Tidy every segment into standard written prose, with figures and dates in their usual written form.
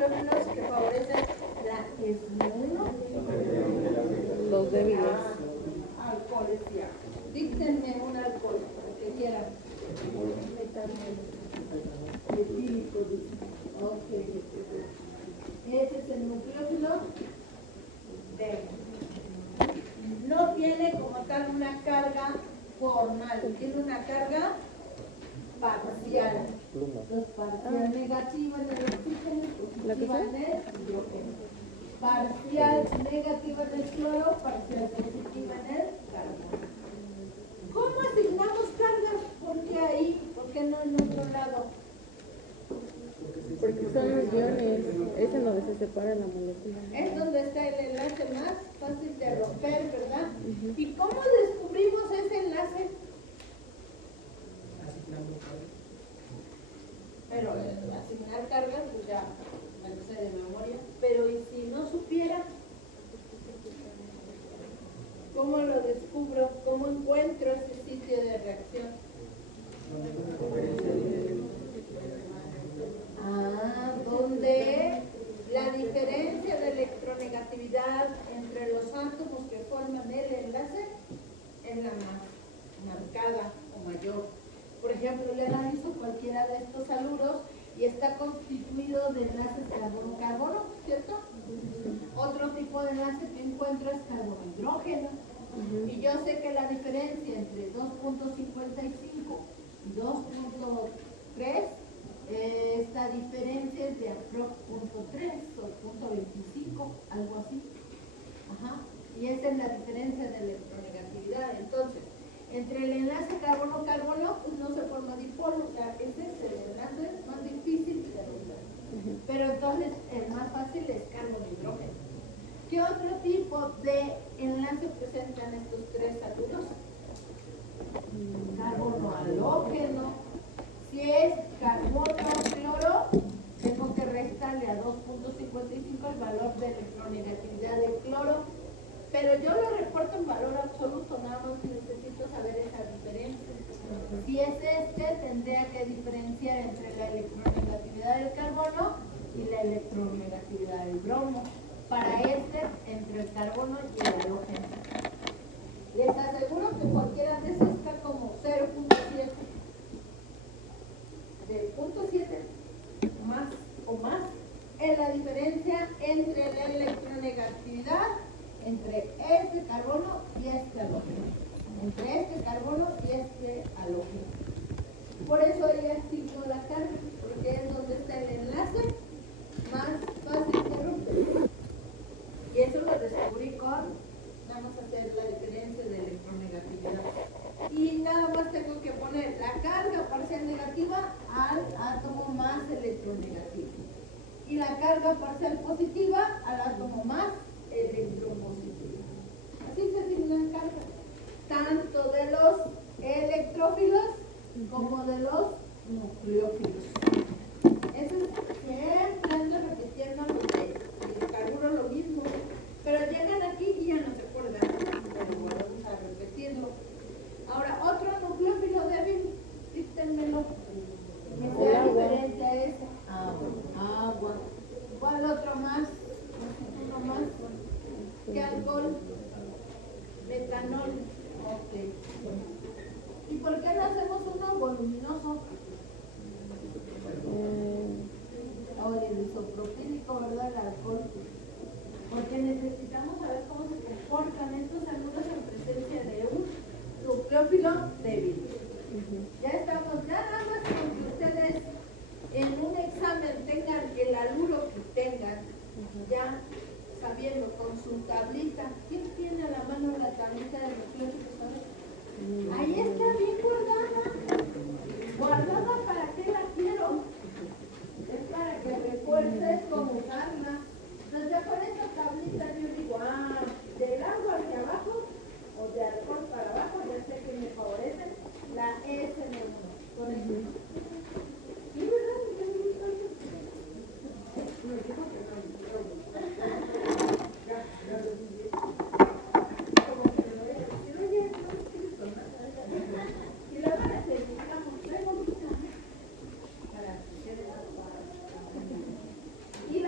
nucleófilos que favorecen la SN1. Los débiles. Alcoholes ya. Díctenme un alcohol, el que quieran. Etílico, dice. Ok. Ese es el nucleófilo débil. No tiene como tal una carga formal, tiene una carga parcial. Entonces, parcial negativa en el oxígeno, positiva en el hidrógeno. Parcial negativa en el cloro, parcial positiva en el carbono. ¿Cómo asignamos cargas? ¿Por qué ahí? ¿Por qué no en otro lado? Porque son los iones, es en donde se separa la molécula. Es donde está el enlace más fácil de romper, ¿verdad? ¿Y cómo descubrimos ese enlace? Asignando cargas. Pero asignar cargas, pues ya me lo sé de memoria. Pero ¿y si no supiera? ¿Cómo lo descubro? ¿Cómo encuentro ese sitio de reacción? Donde la diferencia de electronegatividad entre los átomos que forman el enlace es la más marcada o mayor. Por ejemplo, le analizo cualquiera de estos haluros y está constituido de enlaces carbono-carbono, ¿cierto? Otro tipo de enlace que encuentro es carbono-hidrógeno. Y yo sé que la diferencia entre 2.55 y 2.3, esta diferencia es de aprox. 0.3 o 0.25, algo así. Y esa es la diferencia de electronegatividad. Entonces, entre el enlace carbono-carbono, pues no se forma dipolo, o sea, ese es el enlace más difícil de realizar. Pero entonces el más fácil es carbono-hidrógeno. ¿Qué otro tipo de enlace presentan estos tres haluros? Carbono-halógeno. Si es carbono-cloro, tengo que restarle a 2.55 el valor de electronegatividad del cloro, pero yo lo reporto en valor absoluto, nada más necesito saber esa diferencia. Si es este, tendría que diferenciar entre la electronegatividad del carbono y la electronegatividad del bromo. Para este, entre el carbono y el halógeno. Les aseguro que cualquiera de estos está como 0.7. De 0.7 más o más es la diferencia entre la electronegatividad entre este carbono y este halógeno. Entre este carbono y este halógeno. Por eso ella asigno la carga, porque es donde está el enlace más fácil de romper. Y eso lo descubrí con, vamos a hacer la diferencia de electronegatividad. Y nada más tengo que poner la carga parcial negativa al átomo más electronegativo. Y la carga parcial positiva al átomo más electropositivo. Así se asignan cargas, tanto de los electrófilos como de los nucleófilos. Eso siempre ando repitiendo los carburo lo mismo, pero llegan aquí y ya no se acuerdan, pero vamos a repetirlo. Ahora, otro nucleófilo débil, díctenmelo. ¿Qué sea diferente a ese? Agua. ¿Cuál otro más? ¿Uno más? ¿Qué alcohol? Metanol. Ok. ¿Y por qué no hacemos uno voluminoso? Ahora el isopropílico, ¿verdad? El alcohol. Porque necesitamos saber cómo se comportan estos haluros en presencia de un nucleófilo débil. Ya estamos, ya nada más con que ustedes en un examen tengan el haluro que tengan, ya sabiendo con su tablita. ¿Quién tiene a la mano la tablita de nucleófilos? Ahí está bien guardada. ¿Guardada para qué la quiero? Es para que refuerces cómo usarla. Entonces ya con esa tablita yo digo, del agua hacia abajo o de alcohol para abajo, ya sé que me favorecen la SN1. Con eso. ¿Sí, verdad? Y la van a necesitamos luego para hacer esa. Y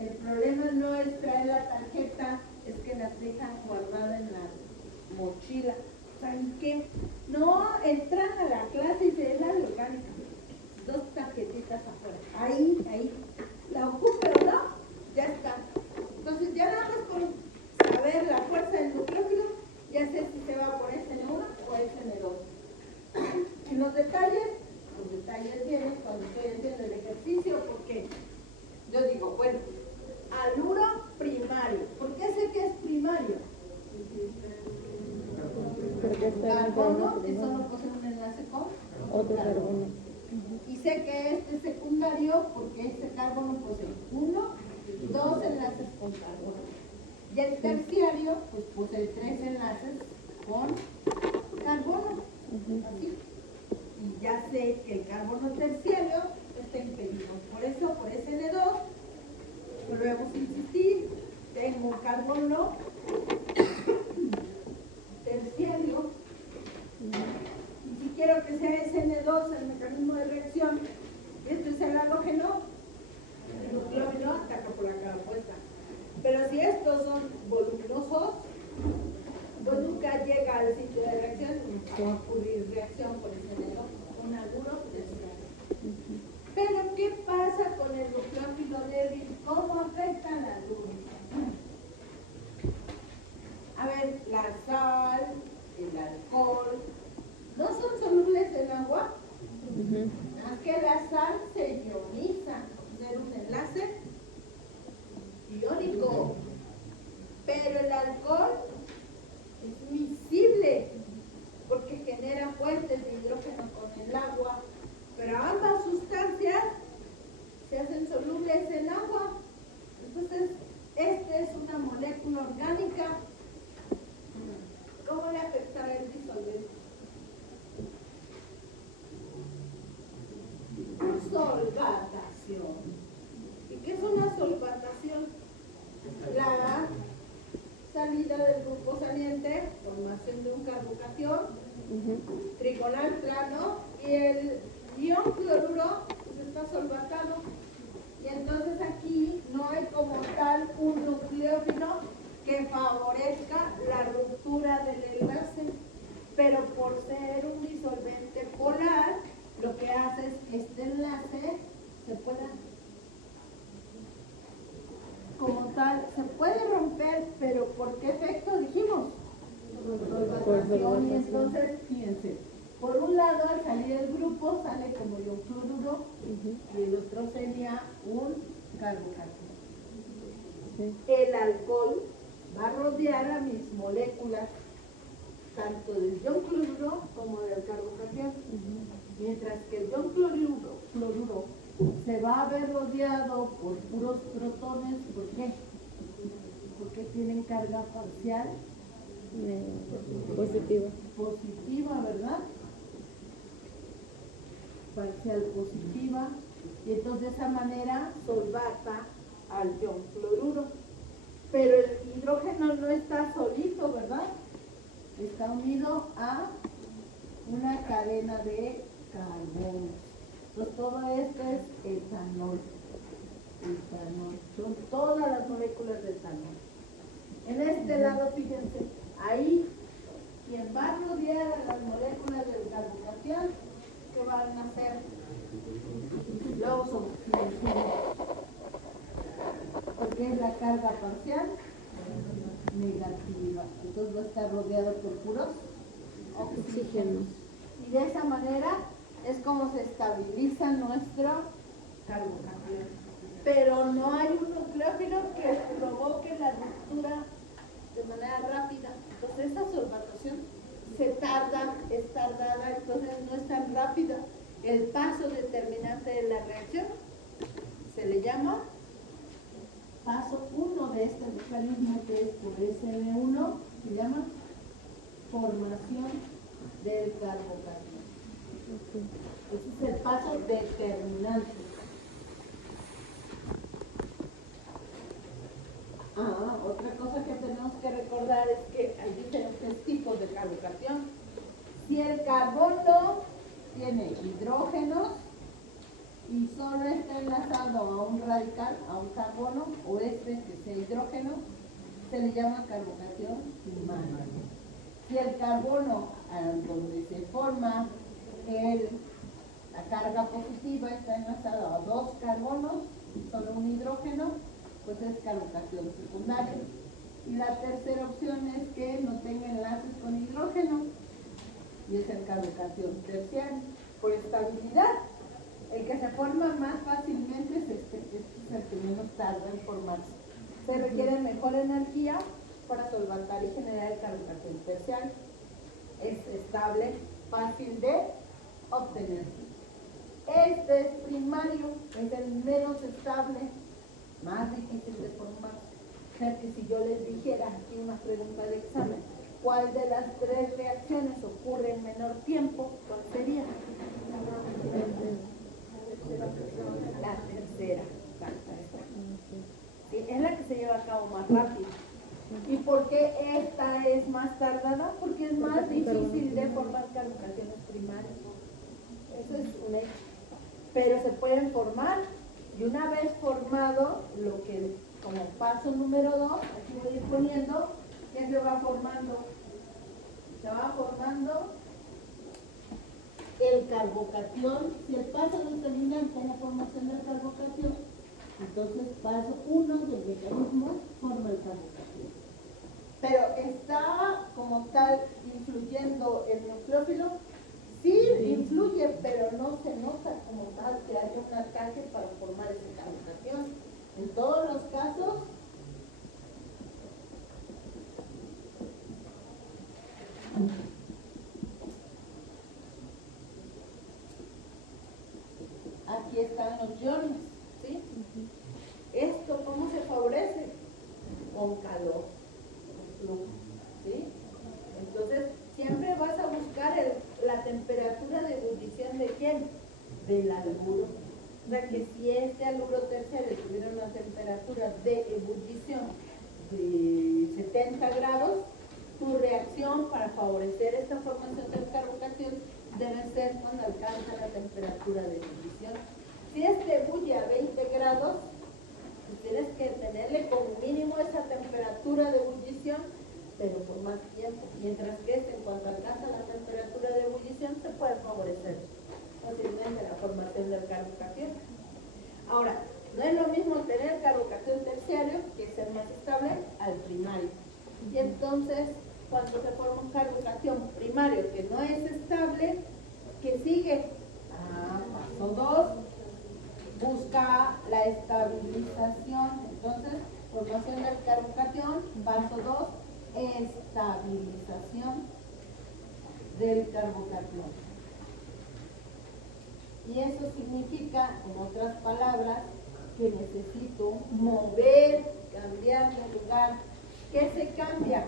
El problema no es traer la tarjeta, es que la dejan guardada en la mochila. ¿Saben qué? No entran a la clase y se la orgánica. 2 tarjetitas afuera. Ahí. La ocupe o no, ya está. Entonces ya nada más con saber la fuerza del nucleófilo, ya sé si se va por SN1 o SN2. Y los detalles vienen cuando estoy haciendo el ejercicio, porque yo digo, bueno, haluro primario. ¿Por qué sé que es primario? Porque está en el Carbono, carbono eso no posee un enlace con otro carbono. Y sé que este es secundario porque este carbono posee 2 enlaces con carbono. Y el terciario, pues posee 3 enlaces con carbono. Así. Y ya sé que el carbono terciario está impedido. Por eso, por SN2, volvemos a insistir, tengo un carbono terciario. Y si quiero que sea SN2 el mecanismo de reacción, y esto es el halógeno, el nucleófilo ataca por la cara opuesta. Pero si estos son voluminosos, pues nunca llega al sitio de reacción, nunca va a ocurrir reacción por SN2, un haluro terciario. Pero ¿qué pasa con el nucleófilo débil? ¿Cómo afecta al haluro? A ver, la sal, el alcohol, ¿no son solubles en agua? Es que la sal se ioniza, es un enlace iónico, pero el alcohol es miscible porque genera puentes de hidrógeno con el agua, pero ambas sustancias se hacen solubles en agua. Entonces, esta es una molécula orgánica. ¿Cómo le afectará el disolvente? Solvatación. ¿Y qué es una solvatación? La salida del grupo saliente, formación de un carbocatión, trigonal plano, y el ion cloruro pues está solvatado. Y entonces aquí no hay como tal un nucleófilo que favorezca la ruptura del enlace, pero por ser un disolvente polar, lo que hace es que este enlace se pueda, como tal, se puede romper, pero ¿por qué efecto dijimos? Solvatación. Y entonces, fíjense, por un lado al salir el grupo sale como ion cloruro y el otro sería un carbocatión. El alcohol va a rodear a mis moléculas tanto del ion cloruro como del carbocatión, mientras que el ion cloruro se va a ver rodeado por puros protones. ¿Por qué? Porque tienen carga parcial positiva, ¿verdad? Parcial positiva, y entonces de esa manera solvata al ion cloruro. Pero el hidrógeno no está solito, ¿verdad? Está unido a una cadena de carbonos. Entonces todo esto es etanol. Son todas las moléculas de etanol. En este lado, fíjense, ahí quien va a rodear a las moléculas del carbocatión, ¿qué van a hacer? Los oxígenos. Porque es la carga parcial negativa. Entonces va a estar rodeado por puros oxígenos. Y de esa manera es como se estabiliza nuestro carbocatión. Pero no hay un nucleófilo que provoque la ruptura de manera rápida. Entonces esa solvatación es tardada, entonces no es tan rápida. El paso determinante de la reacción se le llama paso 1 de este mecanismo, que es por SN1, se llama formación del carbocatión. Ese es el paso determinante. Otra cosa que tenemos que recordar es que hay diferentes tipos de carbocatión. Si el carbono tiene hidrógenos y solo está enlazado a un radical, a un carbono, o que sea hidrógeno, se le llama carbocatión primario. Si el carbono donde se forma la carga positiva está enlazado a dos carbonos, solo un hidrógeno, pues es carbocatión secundario. Y la tercera opción es que no tenga enlaces con hidrógeno, y es el carbocatión terciario. Por estabilidad, el que se forma más fácilmente es el que menos tarda en formarse. Se requiere mejor energía para solventar y generar el carbocatión terciario. Es estable, fácil de obtener. Este es primario, es el menos estable, más difícil de formarse. O sea que si yo les dijera aquí una pregunta de examen, ¿cuál de las tres reacciones ocurre en menor tiempo? ¿Cuál sería? La tercera, ¿sí? Es la que se lleva a cabo más rápido. ¿Y por qué esta es más tardada? Porque es más difícil de formar carbocationes primarias. Eso es un hecho. Pero se pueden formar, y una vez formado, lo que como paso número 2, aquí voy a ir poniendo, ¿qué se va formando? Se va formando el carbocatión. Si el paso determinante es la formación del carbocatión, entonces paso 1 del mecanismo forma el carbocatión. Pero ¿está como tal influyendo el nucleófilo? Sí, influye, pero no se nota como tal que haya un ataque para formar ese carbocatión. En todos los casos, aquí están los iones, ¿sí? ¿Esto cómo se favorece? Con calor, con flujo, ¿sí? Entonces, siempre vas a buscar la temperatura de ebullición de ¿quién? Del haluro. O sea que si este haluro terciario tuviera una temperatura de ebullición de 70 grados, tu reacción para favorecer esta formación del carbocatión debe ser cuando alcanza la temperatura de ebullición. Si este ebulle a 20 grados, pues tienes que tenerle como mínimo esa temperatura de ebullición, pero por más tiempo. Mientras que en cuanto alcanza la temperatura de ebullición, se puede favorecer fácilmente la formación del carbocatión. Ahora, no es lo mismo tener carbocatión terciario, que es el más estable, al primario. Y entonces, cuando se forma un carbocatión primario que no es estable, ¿qué sigue? Paso 2, busca la estabilización. Entonces, formación del carbocatión, paso 2, estabilización del carbocatión. Y eso significa, en otras palabras, que necesito mover, cambiar de lugar. ¿Qué se cambia?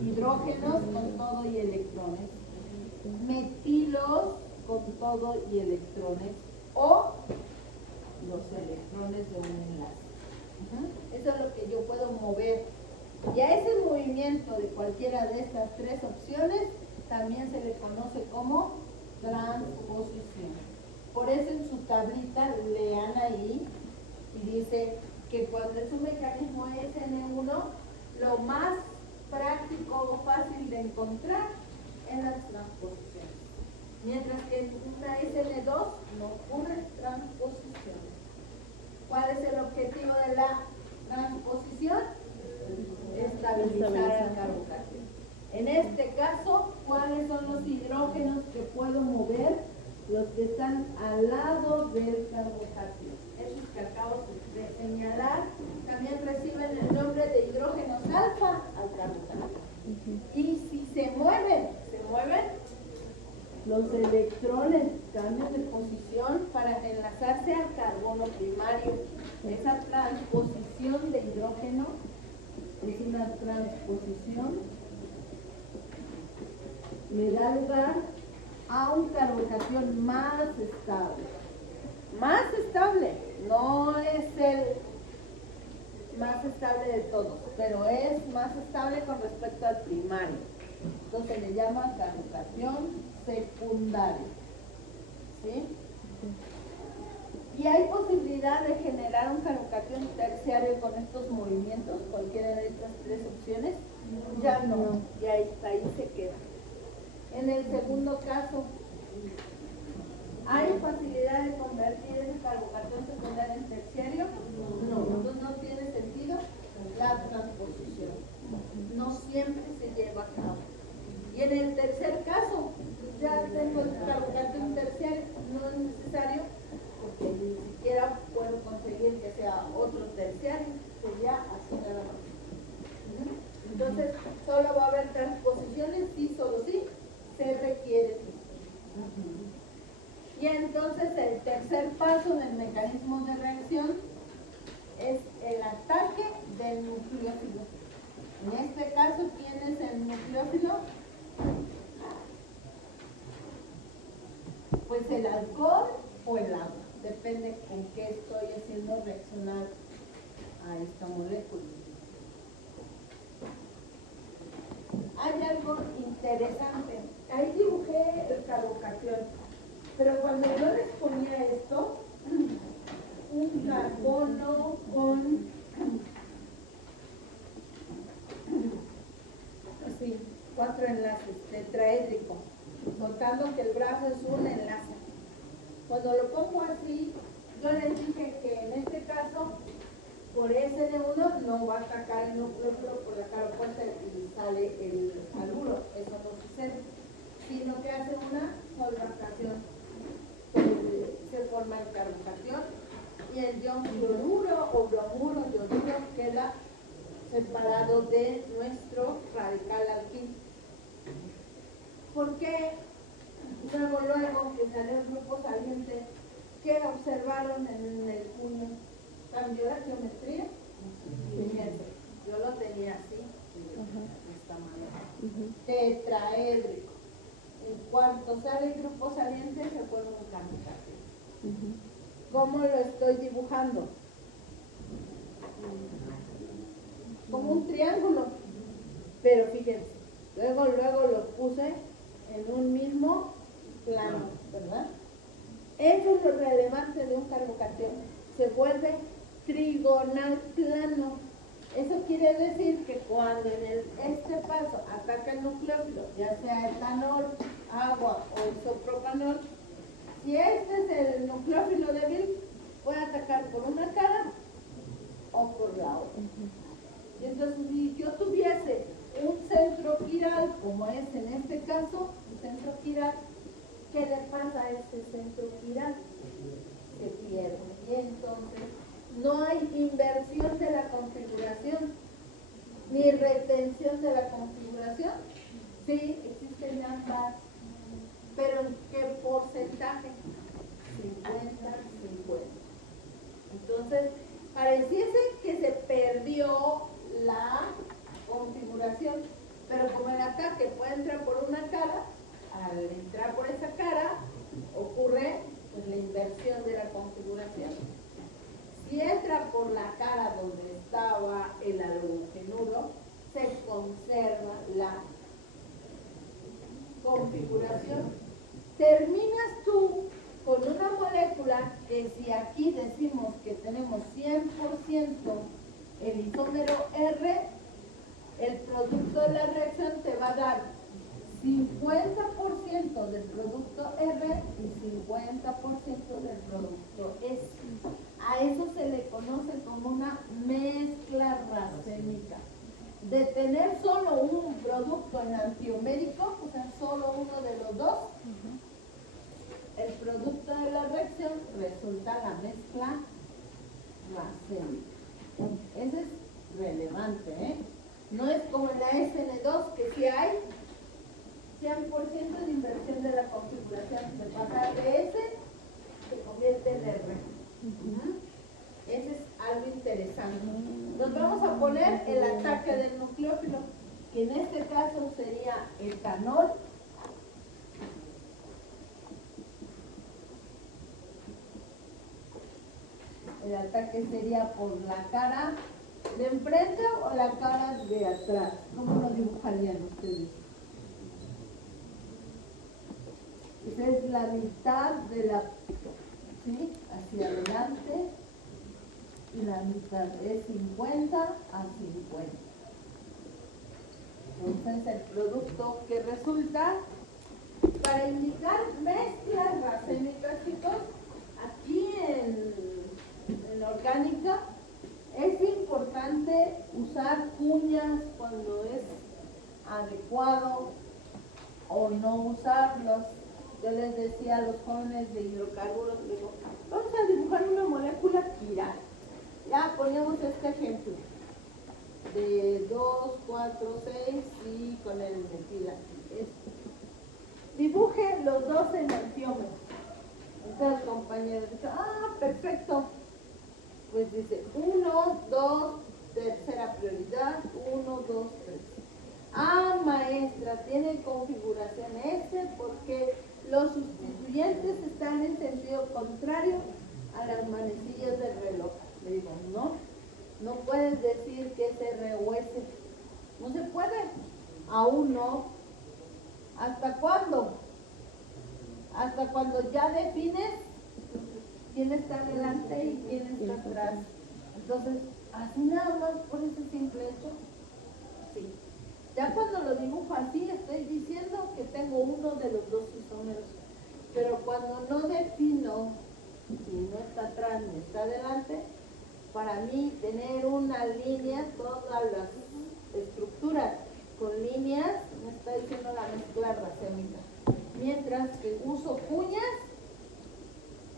Hidrógenos con todo y electrones, metilos con todo y electrones, o los electrones de un enlace. Eso es lo que yo puedo mover. Y a ese movimiento de cualquiera de estas tres opciones también se le conoce como transposición. Por eso en su tablita lean ahí y dice que cuando es un mecanismo SN1, lo más práctico o fácil de encontrar en las transposiciones. Mientras que en una SN2 no ocurren transposiciones. ¿Cuál es el objetivo de la transposición? Estabilizar al carbocatión. En este caso, ¿cuáles son los hidrógenos que puedo mover? Los que están al lado del carbocatión. Esos que acabo de señalar también reciben el nombre de hidrógenos alfa al carbocatión. Y si se mueven los electrones, cambian de posición para enlazarse al carbono primario. Esa transposición de hidrógeno es una transposición, me da lugar a un carbocatión más estable. Más estable, no es el más estable de todos, pero es más estable con respecto al primario. Entonces le llama carbocatión secundario. ¿Sí? Y hay posibilidad de generar un carbocation terciario con estos movimientos, cualquiera de estas tres opciones. Ya no, ya está, ahí se queda. En el segundo caso, ¿hay facilidad de convertir ese carbocation secundario en terciario? No, entonces no tiene sentido la transposición. No siempre se lleva a cabo. Y en el tercer caso, ya tengo el carbocation terciario, no es necesario, porque ni siquiera puedo conseguir que sea otro terciario, sería así nada más. Entonces, solo va a haber transposiciones, sí, solo sí, se requiere. Y entonces el tercer paso del mecanismo de reacción es el ataque del nucleófilo. En este caso, ¿quién es el nucleófilo? Pues el alcohol o el agua, depende con qué estoy haciendo reaccionar a esta molécula. Hay algo interesante, ahí dibujé el carbocation, pero cuando yo les ponía esto, un carbono con así, 4 enlaces, tetraédrico, contando que el brazo es un enlace. Cuando lo pongo así, yo les dije que en este caso, por SN1 no va a atacar el nucleófilo por la cara opuesta y sale el haluro, eso no sucede, sino que hace una solvación, se forma el carbocation y el ion cloruro o bromuro yoduro queda separado de nuestro radical alquil. ¿Por qué? Luego que salió el grupo saliente, ¿qué observaron en el puño? ¿Cambió la geometría? Fíjense, yo lo tenía así, de esta manera. Tetraédrico. En cuanto sale el grupo saliente, se forma un carbocation. ¿Cómo lo estoy dibujando? Como un triángulo. Pero fíjense, luego lo puse en un mismo plano, ¿verdad? Eso es lo relevante de un carbocation. Se vuelve trigonal plano. Eso quiere decir que cuando en este paso ataca el nucleófilo, ya sea etanol, agua o isopropanol, si este es el nucleófilo débil, puede atacar por una cara o por la otra. Y entonces, si yo tuviese un centro quiral, como es en este caso, un centro quiral, ¿qué le pasa a este centro quiral? Se pierde. Y entonces, no hay inversión de la configuración, ni retención de la configuración. Sí, existen ambas, pero ¿en qué porcentaje? 50-50. Entonces, pareciese que se perdió la configuración, pero como el ataque puede entrar por una cara, al entrar por esa cara ocurre pues, la inversión de la configuración. Si entra por la cara donde estaba el halogenuro, se conserva la configuración. Terminas tú con una molécula que si aquí decimos que tenemos 100% el isómero R, el producto de la reacción te va a dar 50% del producto R y 50% del producto S. A eso se le conoce como una mezcla racémica. De tener solo un producto enantiomérico, o sea, solo uno de los dos, el producto de la reacción resulta la mezcla racémica. Ese es relevante, ¿eh? No es como en la SN2, que sí hay 100% de inversión de la configuración, de pasar de S se convierte en R. Ese es algo interesante. Nos vamos a poner el ataque del nucleófilo, que en este caso sería etanol. El ataque sería por la cara de enfrente o la cara de atrás. ¿Cómo lo dibujarían ustedes? Esa es la mitad de la... ¿Sí? Así. hacia adelante y la mitad es 50 a 50. Entonces el producto que resulta, para indicar mezclas racémicas, chicos, aquí en orgánica es importante usar cuñas cuando es adecuado o no usarlos. Yo les decía a los jóvenes de hidrocarburos, les digo, vamos a dibujar una molécula quiral. Ya ponemos este ejemplo de 2, 4, 6 y con el metil. Dibuje los dos enantiómeros. Entonces el compañero dice, perfecto. Pues dice 1, 2, tercera prioridad, 1, 2, 3. Maestra, tiene configuración S porque los sustituyentes están en sentido contrario a las manecillas del reloj. Le digo, no puedes decir que es R o S. No se puede. Aún no. ¿Hasta cuándo? Hasta cuando ya defines quién está delante y quién está atrás. Entonces, así nada más por ese simple hecho, sí. Ya cuando lo dibujo así, estoy diciendo que tengo uno de los dos isómeros. Pero cuando no defino si no está atrás ni está adelante, para mí tener una línea, todas las estructuras con líneas, me está diciendo la mezcla racémica. Mientras que uso cuñas,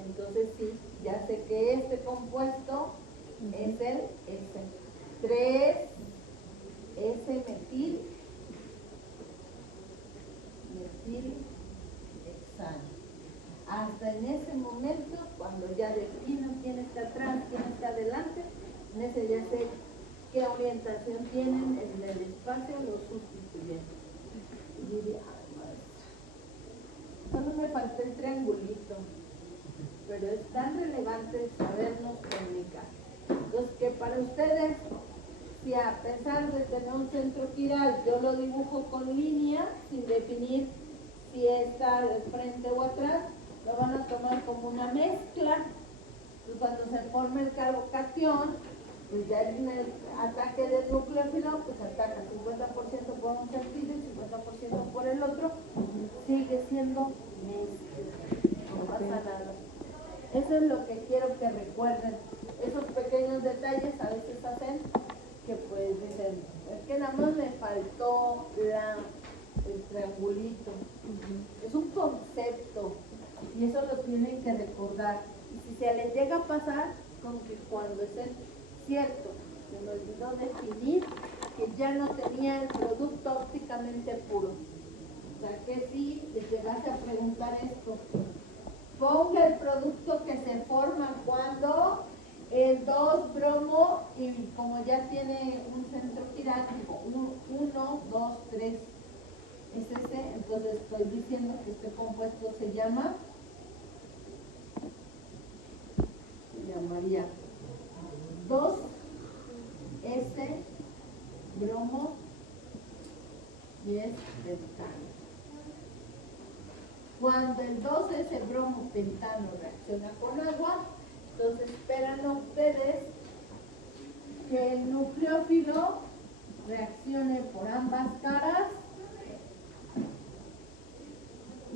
entonces sí, ya sé que este compuesto es el S3 S-metil hexano. Hasta en ese momento, cuando ya defino quién está atrás, quién está adelante, en ese ya sé qué orientación tienen en el espacio los sustituyentes. Y diría, maestra, solo me falta el triangulito, pero es tan relevante sabernos comunicar. Entonces, que para ustedes, si a pesar de tener un centro quiral, yo lo dibujo con línea, sin definir si está al frente o atrás, lo van a tomar como una mezcla. Y cuando se forme el carbocatión, pues ya en el ataque del nucleófilo, pues ataca 50% por un sentido y 50% por el otro, sigue siendo mezcla, no pasa nada. Eso es lo que quiero que recuerden. Esos pequeños detalles a veces hacen que pues dicen, es que nada más me faltó el triangulito. Es un concepto y eso lo tienen que recordar. Y si se les llega a pasar, con que cuando es el cierto, se me olvidó definir que ya no tenía el producto ópticamente puro. O sea que si les llegase a preguntar esto, ponga el producto que se forma cuando el 2-bromo y como ya tiene un centro quiral, 1, 2, 3 es ese, entonces estoy diciendo que este compuesto se llamaría 2S bromo y es pentano. Cuando el 2S bromo pentano reacciona con agua, entonces esperan ustedes que el nucleófilo reaccione por ambas caras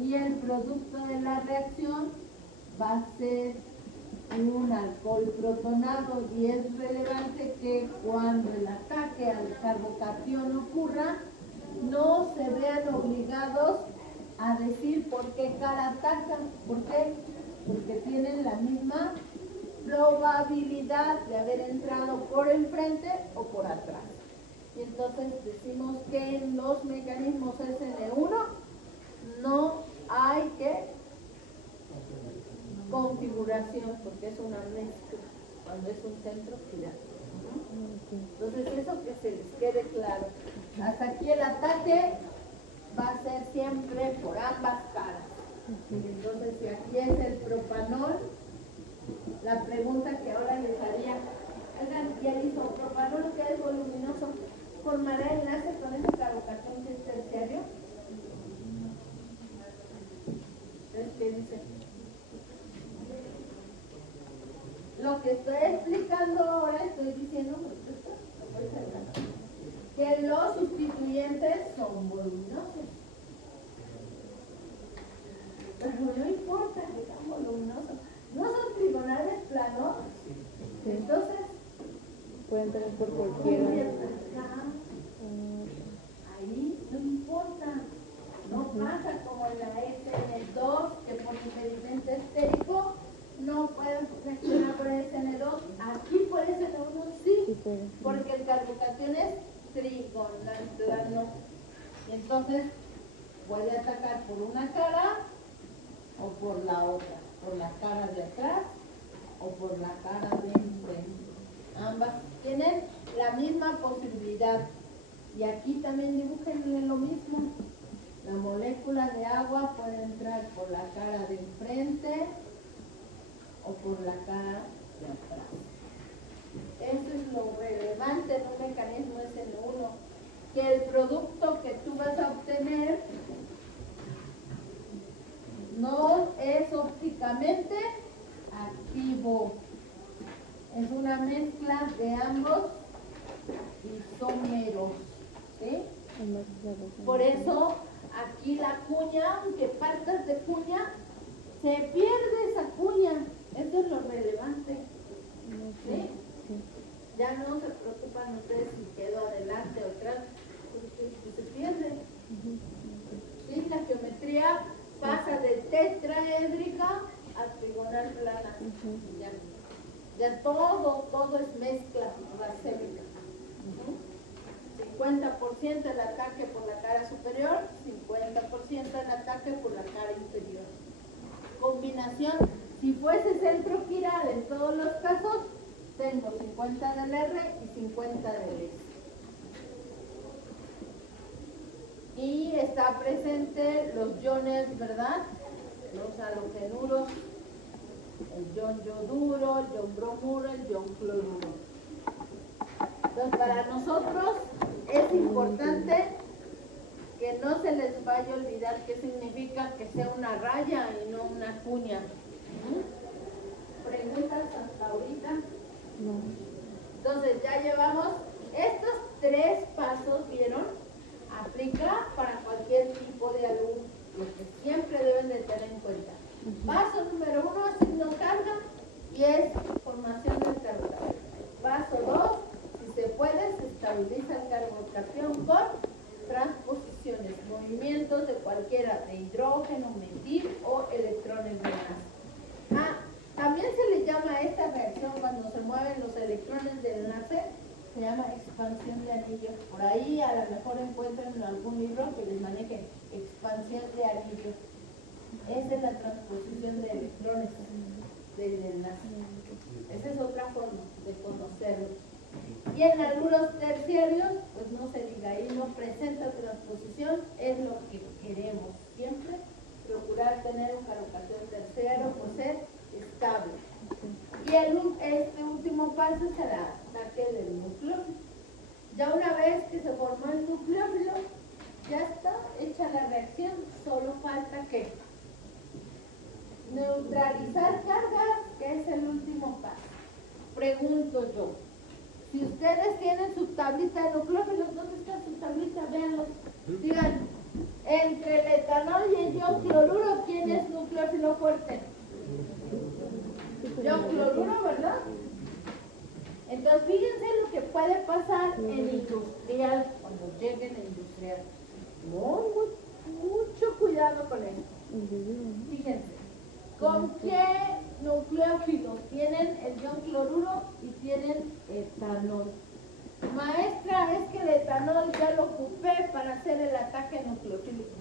y el producto de la reacción va a ser un alcohol protonado, y es relevante que cuando el ataque al carbocatión ocurra, no se vean obligados a decir por qué cara atacan. ¿Por qué? Porque tienen la misma probabilidad de haber entrado por el frente o por atrás. Y entonces decimos que en los mecanismos SN1 no hay configuración, porque es una mezcla cuando es un centro quiral. Entonces eso que se les quede claro. Hasta aquí el ataque va a ser siempre por ambas caras. Entonces si aquí es el propanol, la pregunta que ahora les haría, oigan, ¿y el isopropanol, que es voluminoso, formará enlace con ese carbocatión que es terciario? ¿Ustedes qué dicen? hablando ahora, estoy diciendo que los sustituyentes son voluminosos. Pero no importa que sean voluminosos. No son trigonales planos. Sí. Entonces, Pueden tener por cualquiera. ahí no importa. No pasa como en la SN2, que por impedimento estérico no pueden reaccionar por SN2. Aquí por SN1 sí, Sí puede. porque el carbocatión es trigonal plano. Y entonces puede atacar por una cara o por la otra, por la cara de atrás o por la cara de enfrente. Ambas tienen la misma posibilidad. Y aquí también dibújenle lo mismo. La molécula de agua puede entrar por la cara de enfrente o por la cara de atrás. Eso es lo relevante en un mecanismo SN1, que el producto que tú vas a obtener no es ópticamente activo. Es una mezcla de ambos isómeros, ¿sí? Por eso aquí la cuña, aunque partas de cuña, se pierde esa cuña. Eso es lo relevante, ¿sí? Ya no se preocupan ustedes si quedó adelante o atrás, porque se pierde. ¿Sí? La geometría pasa de tetraédrica a trigonal plana. Ya todo es mezcla racémica. 50% el ataque por la cara superior, 50% el ataque por la cara inferior. Combinación, si fuese centro quiral en todos los casos, tengo 50 del R y 50 del S. Y está presente los iones, ¿verdad? Los halogenuros, el ion yoduro, el ion bromuro, el ion cloruro. Entonces, para nosotros es importante que no se les vaya a olvidar qué significa que sea una raya y no una cuña. ¿Preguntas hasta ahorita? No. Entonces, ya llevamos estos 3 pasos, ¿vieron? Aplica para cualquier tipo de alumno, lo que siempre deben de tener en cuenta. Paso número 1, asigno carga y es formación del carbocatión. Paso 2, si se puede, se estabiliza el carbocatión con transposiciones, movimientos de cualquiera, de hidrógeno, metil o electrones de enlace. También se le llama a esta reacción cuando se mueven los electrones del enlace, se llama expansión de anillos. Por ahí a lo mejor encuentran algún libro que les maneje expansión de anillos. Esa es la transposición de electrones del enlace. Esa es otra forma de conocerlos. Y en haluro terciarios, pues no se diga, ahí no presenta transposición, es lo que queremos siempre, procurar tener un carbocatión terciario por ser estable. Y este último paso es el ataque del nucleófilo. Ya una vez que se formó el nucleófilo, ya está hecha la reacción, solo falta que neutralizar cargas, que es el último paso. Pregunto yo, si ustedes tienen su tablita de nucleófilos, ¿dónde está su tablita? Véanlos, digan, entre el etanol y el ion cloruro, ¿quién es nucleófilo fuerte? Ion cloruro, ¿verdad? Entonces, fíjense lo que puede pasar en industrial, cuando lleguen a industrial. Mucho cuidado con esto. Fíjense, ¿con qué nucleófilos tienen el ion cloruro y tienen etanol? Maestra, es que el etanol ya lo ocupé para hacer el ataque nucleofílico.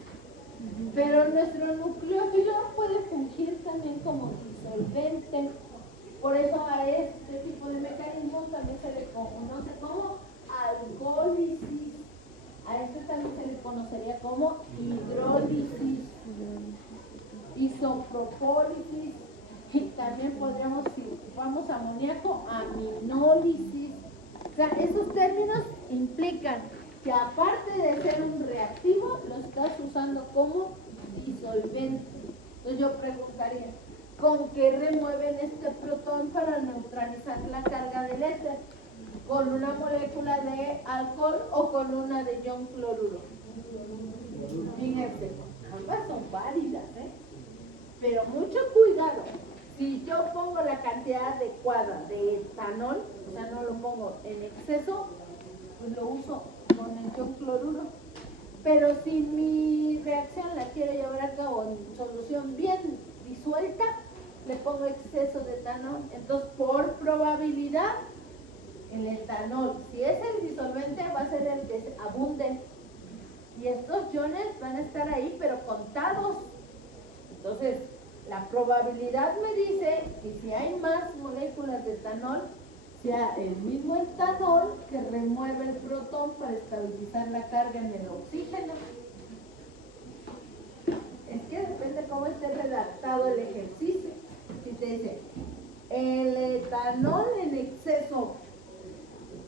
Pero nuestro nucleófilo puede fungir también como disolvente. Por eso a este tipo de mecanismos también se le conoce como algólisis. A este también se le conocería como hidrólisis, isopropólisis, y también podríamos, si ocupamos amoníaco, aminólisis. O sea, esos términos implican que aparte de ser un reactivo, lo estás usando como disolvente. Entonces yo preguntaría, ¿Con qué remueven este protón para neutralizar la carga del éter? ¿Con una molécula de alcohol o con una de ion cloruro? Fíjense, ambas son válidas, ¿eh? Pero mucho cuidado. Si yo pongo la cantidad adecuada de etanol, o sea, no lo pongo en exceso, pues lo uso con el ion cloruro. Pero si mi reacción la quiero llevar a cabo en solución bien disuelta, le pongo exceso de etanol. Entonces, por probabilidad, el etanol, si es el disolvente, va a ser el que abunde. Y estos iones van a estar ahí, pero contados. Entonces, la probabilidad me dice que si hay más moléculas de etanol, sea el mismo etanol que remueve el protón para estabilizar la carga en el oxígeno. Es que depende cómo esté redactado el ejercicio. Si te dice, el etanol en exceso,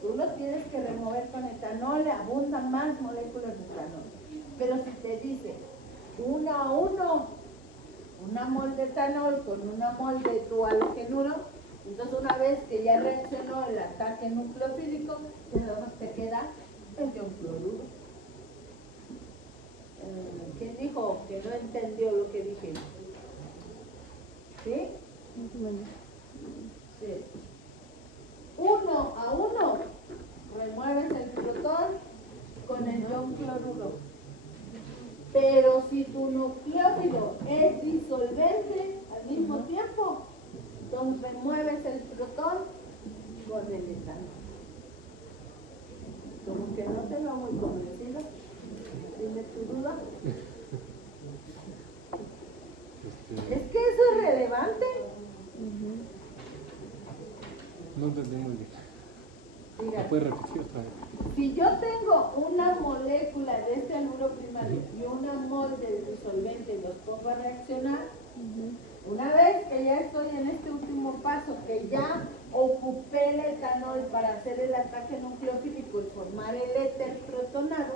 tú lo tienes que remover con etanol, abundan más moléculas de etanol. Pero si te dice 1 a 1, una mol de etanol con una mol de tu halogenuro, entonces una vez que ya reaccionó el ataque nucleofílico, nada más te queda el ion cloruro. ¿Quién dijo que no entendió lo que dije? ¿Sí? Sí. 1 a 1 remueves el protón con el ion cloruro. Pero si tu nucleófilo es disolvente al mismo tiempo, entonces remueves el protón con el etanol. Como que no te va muy convencido. ¿Tienes tu duda? Es que eso es relevante. No entendí muy bien. Diga, ¿Me puedes repetir otra vez? si yo tengo una molécula de este anuro primario y una mol del disolvente y los pongo a reaccionar, una vez que ya estoy en este último paso, que ya ocupé el etanol para hacer el ataque nucleofílico y formar el éter protonado,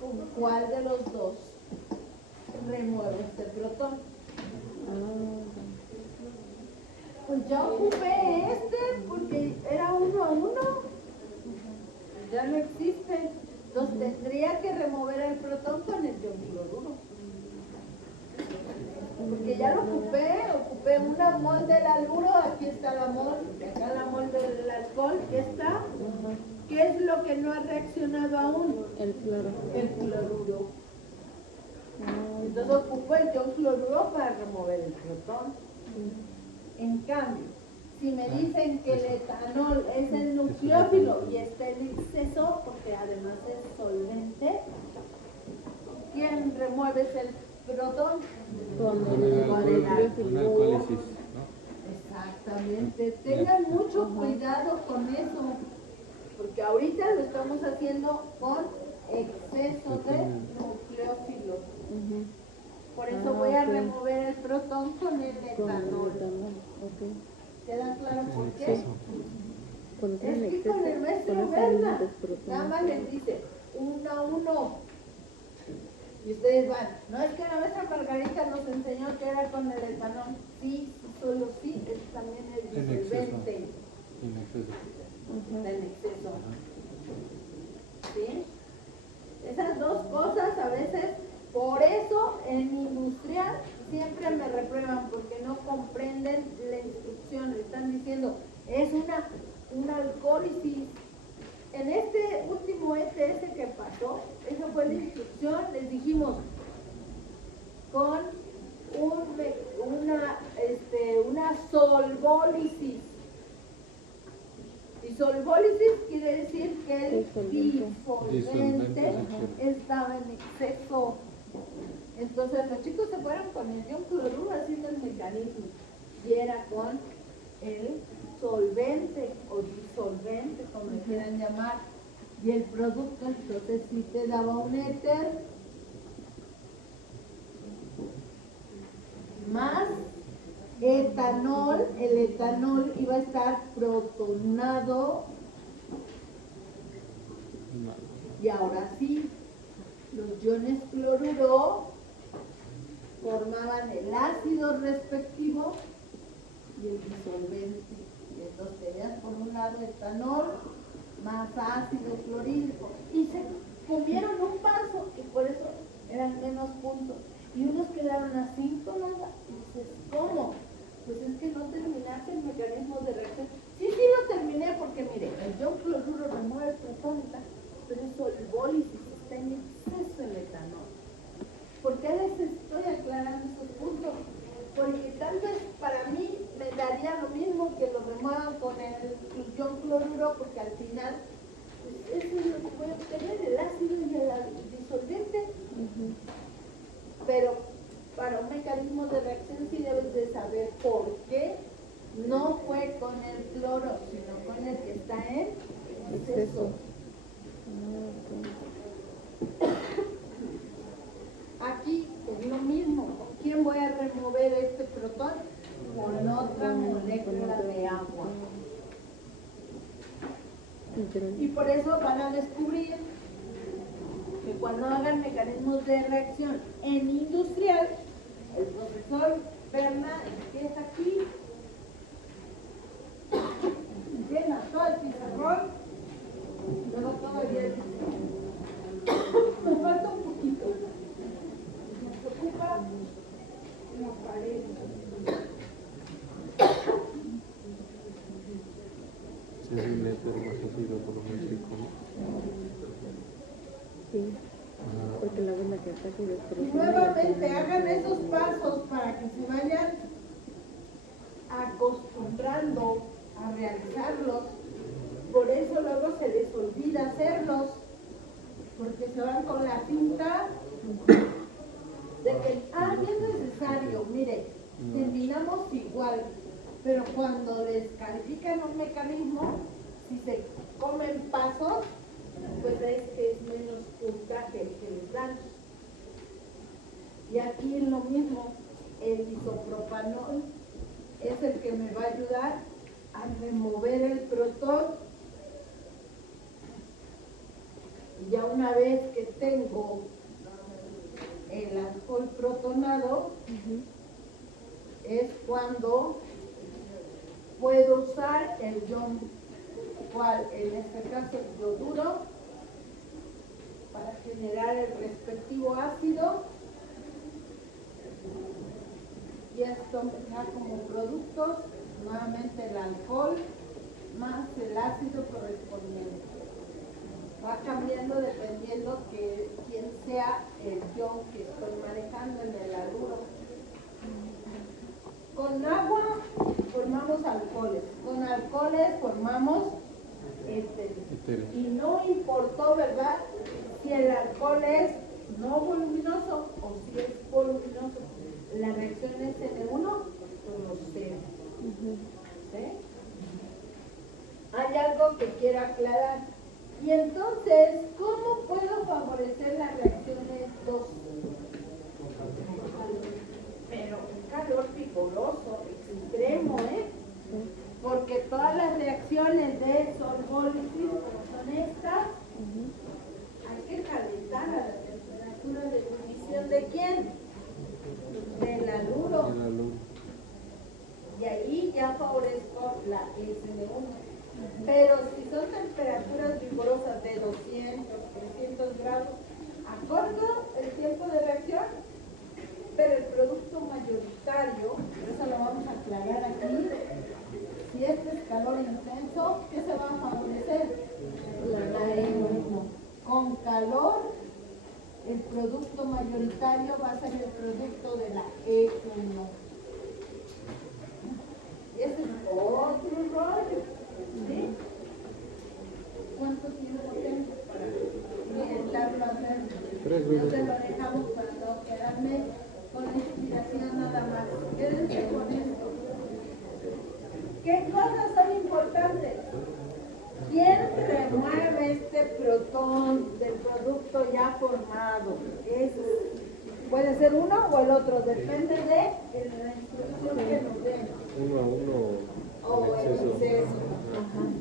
¿con cuál de los dos remuevo este protón? Pues ya ocupé este porque era 1 a 1. Ya no existe. Entonces tendría que remover el protón con el ion cloruro. Porque ya lo ocupé una mol del haluro, aquí está la mol, y acá la mol del alcohol, ¿qué está? ¿Qué es lo que no ha reaccionado aún? El cloro. El cloruro. Entonces ocupo el ion cloruro para remover el protón. En cambio, si me dicen que el etanol es el nucleófilo y está en exceso, porque además es solvente, ¿quién remueve el protón? Con el Con alcohólisis, ¿no? Exactamente. Tengan mucho cuidado con eso, porque ahorita lo estamos haciendo con exceso de nucleófilo. Por eso voy a remover el protón con el etanol. ¿Queda claro por qué? Es que con el maestro Berna, nada más les dice 1 a 1. Y ustedes van, no es que la maestra Margarita nos enseñó que era con el etanol. Sí, solo sí, es también el disolvente. En exceso. Está en exceso. ¿Sí? Esas dos cosas a veces, por eso en industrial siempre me reprueban porque no comprenden la instrucción. Le están diciendo, es una alcohólisis. En este último ETS que pasó, esa fue la instrucción, les dijimos, con una solvólisis. Y solvólisis quiere decir que el disolvente estaba en exceso. Entonces los chicos se fueron con el ion cloruro haciendo el mecanismo. Y era con el solvente o disolvente, como le quieran llamar, y el producto entonces sí te daba un éter más etanol. El etanol iba a estar protonado y ahora sí los iones cloruro formaban el ácido respectivo y el disolvente. Y entonces tenías por un lado etanol más ácido clorhídrico. Y se comieron un paso y por eso eran menos puntos. Y unos quedaron a 5 nada. Y dices, ¿cómo? Pues es que no terminaste el mecanismo de reacción. Sí, sí lo terminé porque mire, el ion cloruro remueve el protón, pero es solvólisis, está en exceso el etanol. ¿Por qué les estoy aclarando esos puntos? Porque tal vez para mí me daría lo mismo que lo remuevan con el ion cloruro, porque al final, pues eso es lo que voy a obtener, el ácido y el disolvente. Pero para un mecanismo de reacción sí debes de saber por qué no fue con el cloro, sino con el que está en exceso. Aquí es lo mismo. ¿Con quién voy a remover este protón? Con otra molécula de agua. Y por eso van a descubrir que cuando hagan mecanismos de reacción en industrial, el profesor Berna empieza aquí, llena todo el pizarrón, luego todavía dice, me falta un poquito, nos ocupa una pared. Sí, es un éter más ácido por lo menos rico, ¿no? Sí, porque la buena que ataca y después. Y nuevamente hagan esos pasos para que se vayan acostumbrando a realizarlos. Por eso luego se les olvida hacerlos, porque se van con la cinta de que, bien necesario, mire, terminamos igual, pero cuando les califican un mecanismo, si se comen pasos, pues es que es menos puntaje que les dan. Y aquí es lo mismo, el isopropanol es el que me va a ayudar a remover el protón. Y ya una vez que tengo el alcohol protonado, es cuando puedo usar el ion, cual en este caso el yoduro, para generar el respectivo ácido, y esto me da como productos nuevamente el alcohol más el ácido correspondiente. Va cambiando dependiendo que quién sea el ion que estoy manejando en el haluro. Con agua formamos alcoholes, con alcoholes formamos éteres. Y no importó, ¿verdad?, si el alcohol es no voluminoso o si es voluminoso. La reacción es N1 con cero. ¿Sí? Hay algo que quiero aclarar. Y entonces, ¿cómo puedo favorecer las reacciones 2? Pero un calor vigoroso, extremo, porque todas las reacciones de solvólisis, como son estas, hay que calentar a la temperatura de ebullición ¿de quién? Del haluro. Y ahí ya favorezco la SN1. Pero si son temperaturas vigorosas de 200, 300 grados, acorto el tiempo de reacción, pero el producto mayoritario, eso lo vamos a aclarar aquí, si este es calor intenso, ¿qué se va a favorecer? La E1. Con calor, el producto mayoritario va a ser el producto de la E1. Y ese es otro rollo. ¿Sí? ¿Cuánto tiempo tengo para intentarlo hacer? 3 No minutos. se lo dejamos para no quedarme con la inspiración nada más. Quédense con esto. ¿Qué cosas son importantes? ¿Quién remueve este protón del producto ya formado? Puede ser uno o el otro, depende de la instrucción que nos den. 1 a 1 O en el exceso. exceso.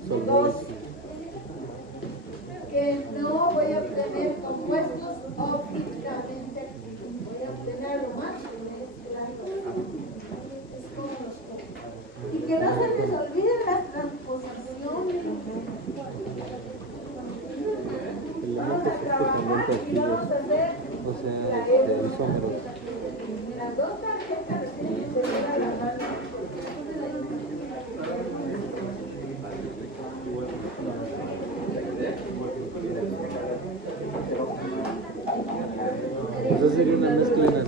Son Dos, muy- que no voy a obtener compuestos ópticamente activos. Voy a obtener lo máximo números. Las dos tarjetas tienen que ser a la mano. Esa sería una mezcla